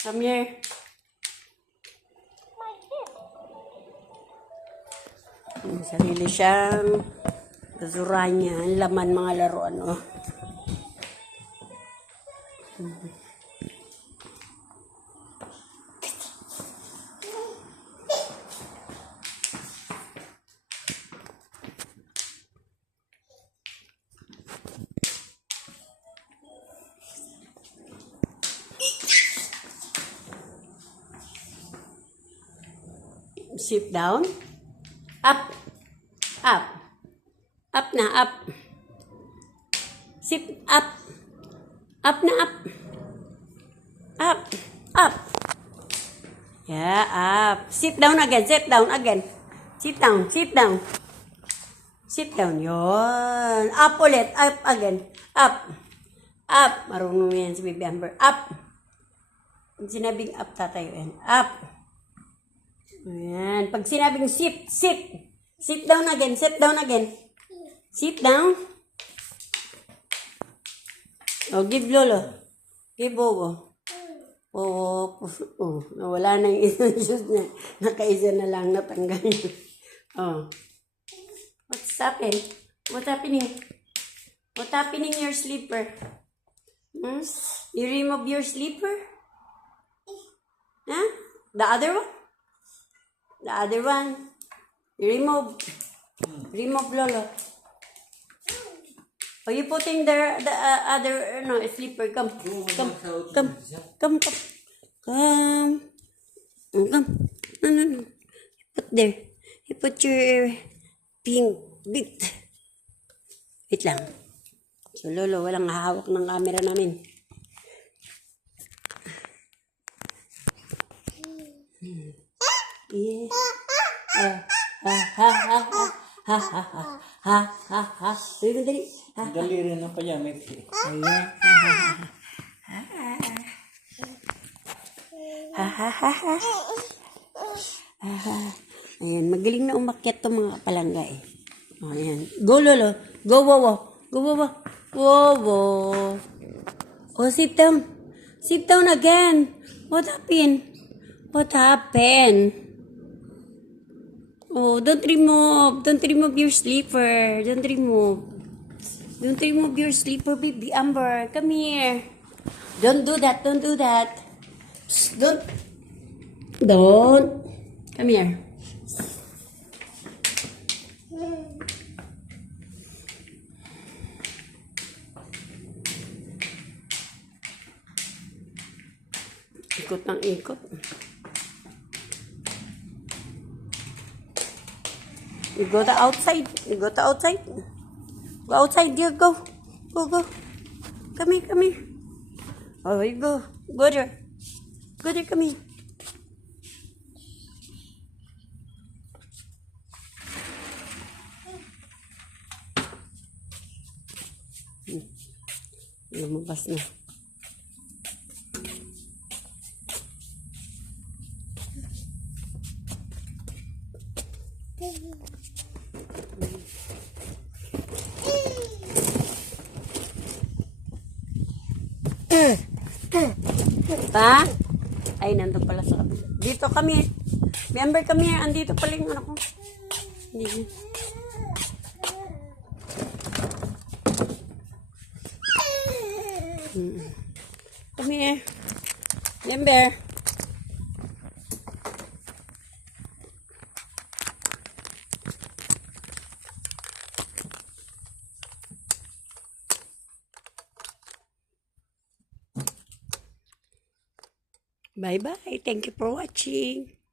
Come here. May sarili siyang basurahan niya. Ang laman mga laruan, oh. Sit down. Up. Up. Up na, up. Sit up. Up na, up. Up. Up. Yeah, up. Sit down again. Sit down again. Sit down. Sit down. Sit down. Yun. Up ulit. Up again. Up. Up. Marunong yan si Baby Amber. Up. Pag sinabing up, tatayo yan. Up. Ayan. Pag sinabing sit, sit. Sit down again. Sit down again. Sit down. Oh, give Lolo. Give Bobo. Oh, nawala na yung isang shoes niya. Nakaisa na lang, natanggal niya. Oh. What's happening? What's happening? What's happening your slipper? Hmm? You remove your slipper? Huh? The other one? The other one. You remove. Remove, Lolo. Oh, you putting the other slipper. Come. Come. Come. Come. Come. Come. Come. No. Put there. You put your pink bit. Wait lang. So, Lolo, walang hahawak ng camera namin. Yeah. Dali. Dali rin ang pajamit. Ayan. Ayan, magaling na umakyat to mga palangga eh. Ayan. Go, Lolo. Go, Wowo. Go, Wowo. Wowo. Oh, sit down. Sit down again. What happened? What happened? Oh, don't remove. Don't remove your slipper. Don't remove. Don't remove your slipper, Baby Amber. Come here. Don't do that. Don't do that. Psst, don't. Come here. Ikot ng ikot. You go to outside. You go to outside. Go outside, you go. Go. Come here. Oh, you go. Go there. Come here. Lumabas na. Pa? Ay, nandun pala sa kabila. Dito kami. Member kami. Andito pala yung ano ko. Hindi. Kami eh. Member. Bye-bye. Thank you for watching.